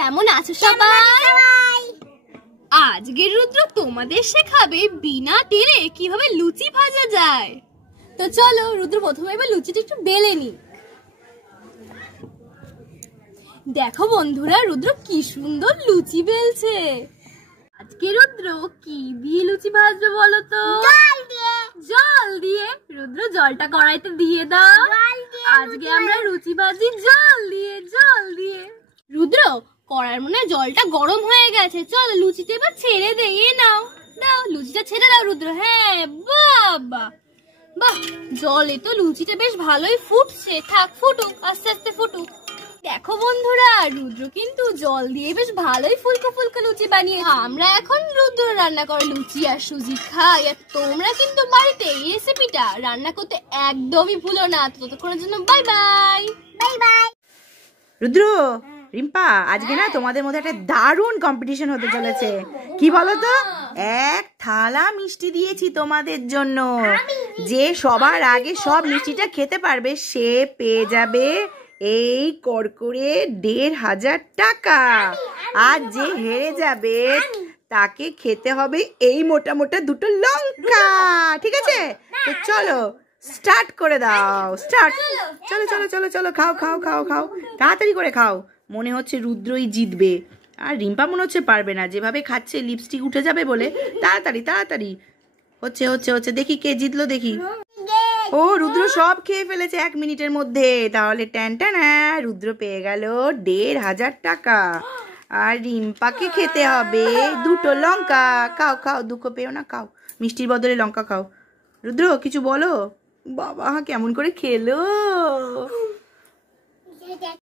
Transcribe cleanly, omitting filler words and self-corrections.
কেমন আছো সবাই? আজকে রুদ্র তোমাদের শেখাবে বিনা তেলে কিভাবে লুচি ভাজা যায়। তো চলো রুদ্র প্রথমে এবার লুচিটা একটু বেলে নি। দেখো বন্ধুরা, রুদ্র কি সুন্দর লুচি বেলছে। আজকে রুদ্র কি দিয়ে লুচি ভাজবে বলো তো? জল দিয়ে। রুদ্র জলটা কড়াইতে দিয়ে দাও। আজকে আমরা লুচি ভাজি জল দিয়ে। রুদ্র কড়ার মনে জলটা গরম হয়ে গেছে, চল লুচিটা এবার ছেড়ে দে। নাও দাও লুচিটা ছেড়ে দাও রুদ্র। হ্যাঁ বাবা বাহ, জলে তো লুচিটা বেশ ভালোই ফুটছে। থাক ফুটুক, আস্তে আস্তে ফুটুক। দেখো বন্ধুরা, রুদ্র কিন্তু জল দিয়ে বেশ ভালোই ফুলকো ফুলকো লুচি বানিয়েছে। আমরা এখন রুদ্র রান্না করে লুচি আর সুজি খাই। আর তোমরা কিন্তু বাড়িতে এই রেসিপিটা রান্না করতে একদমই ভুলো না। ততক্ষণের জন্য bye bye. Bye bye. Rudra, Rimpa, আজকে না তোমাদের মধ্যে একটা দারুণ কম্পিটিশন হতে চলেছে। কি বলো তো? এক থালা মিষ্টি দিয়েছি তোমাদের জন্য। যে সবার আগে সব মিষ্টিটা খেতে পারবে সে পেয়ে যাবে এই করকরে ১৫০০ টাকা। আর যে হেরে যাবে তাকে খেতে হবে এই মোটা মোটা দুটো লঙ্কা। ঠিক আছে? তো চলো স্টার্ট করে দাও। স্টার্ট। চলো চলো চলো চলো, খাও খাও খাও খাও, তাড়াতাড়ি করে খাও। মনে হচ্ছে রুদ্রই জিতবে, আর রিম্পা মনে হচ্ছে পারবে না। যেভাবে খাচ্ছে লিপস্টিক উঠে যাবে বলে। তাড়াতাড়ি তাড়াতাড়ি। হচ্ছে হচ্ছে হচ্ছে, দেখি কে জিতলো দেখি। ও, রুদ্র সব খেয়ে ফেলেছে ১ মিনিটের মধ্যে। তাহলে ট্যানটানা, রুদ্র পেয়ে গেল ১৫০০ টাকা। আর রিম্পাকে খেতে হবে দুটো লঙ্কা। খাও খাও, দুঃখ পেও না, খাও। মিষ্টির বদলে লঙ্কা খাও। রুদ্র কিছু বলো। বাবা কেমন করে খেলো।